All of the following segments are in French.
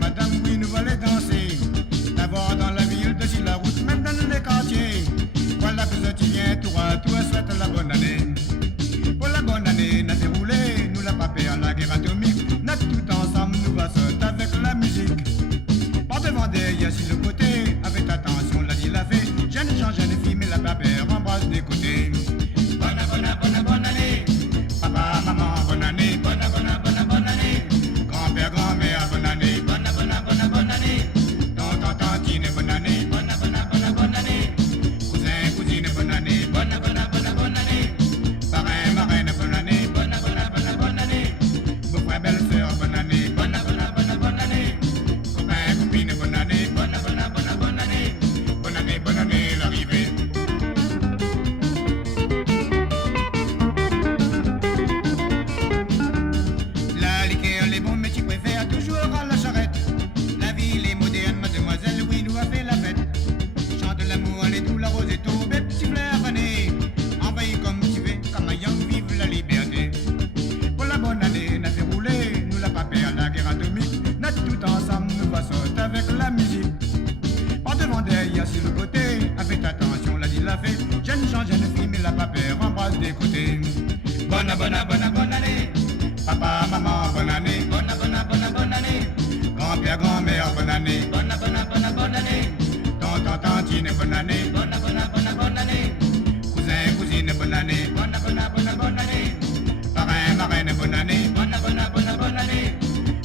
madame, oui, nous allons danser. D'abord dans la ville, dessus la route, même dans les quartiers. Voilà que ça tu viens, toi souhaite la bonne année. Pour la bonne année, n'a déroulé, nous l'a pas à la guerre atomique. N'a tout ensemble, nous va sauter avec la musique. Par devant derrière, sur le côté, avec attention, l'a dit, l'a fait. Jeune gens, jeune fille, mais la papier embrasse des côtés. Bonne année. Papa, maman, bonne année. Bonne année. Grand-père, grand-mère, bonne année. Bonne année. Tonton, tantine, bonne année. Bonne année. Cousin, cousine, bonne année. Bonne année. Parrain, marraine, bonne année. Bonne année. Beau-frère, belle-sœur, bonne année. Bonne année. Copain, copine, bonne année. Bonne année. Bonne année, l'arrivée. La liqueur, les bons, mais tu préfères toujours à la charrette. La ville est moderne, mademoiselle, oui, nous a fait la fête. Chante l'amour, les doux, la rose et tout, bête, petit fleur année. Envahi comme tu veux, comme un young, vive la liberté. Pour la bonne année, n'a fait rouler, nous l'a pas à la guerre atomique. N'a tout ensemble, nous va sauter avec la musique. Par devant derrière, sur le côté, avec attention, l'a dit, l'a fait. Jeune gens, jeune fille, mais la papier embrasse des côtés. Bonne année. Papa, maman, bonne année. Bonne année. Grand-père, grand-mère, bonne année. Bonne année. Tonton, tantine, bonne année. Bonne année. Cousin, cousine, bonne année. Bonne année. Parrain, marraine, bonne année. Bonne année.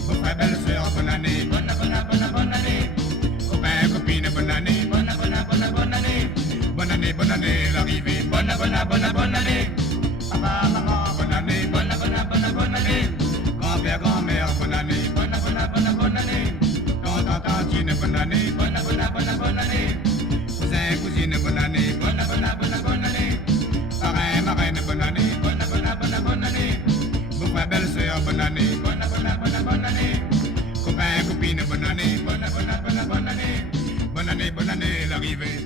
Beau-frère, belle-sœur, bonne année. Bonne année. Copain, copine, bonne année. Bonne année, l'arrivée. Bonne année. Papa, maman, bonne année. Bonne année. Grand-père, grand-mère, bonne année. Bonne année. Tonton, tantine, bonne année. Bonne année. Cousin, cousine, bonne année. Bonne année. Parrain, marraine, bonne année. Bonne année. Beau-frère, belle-sœur, bonne année. Bonne année. Copain, copine, bonne année. Bonne année, l'arrivée.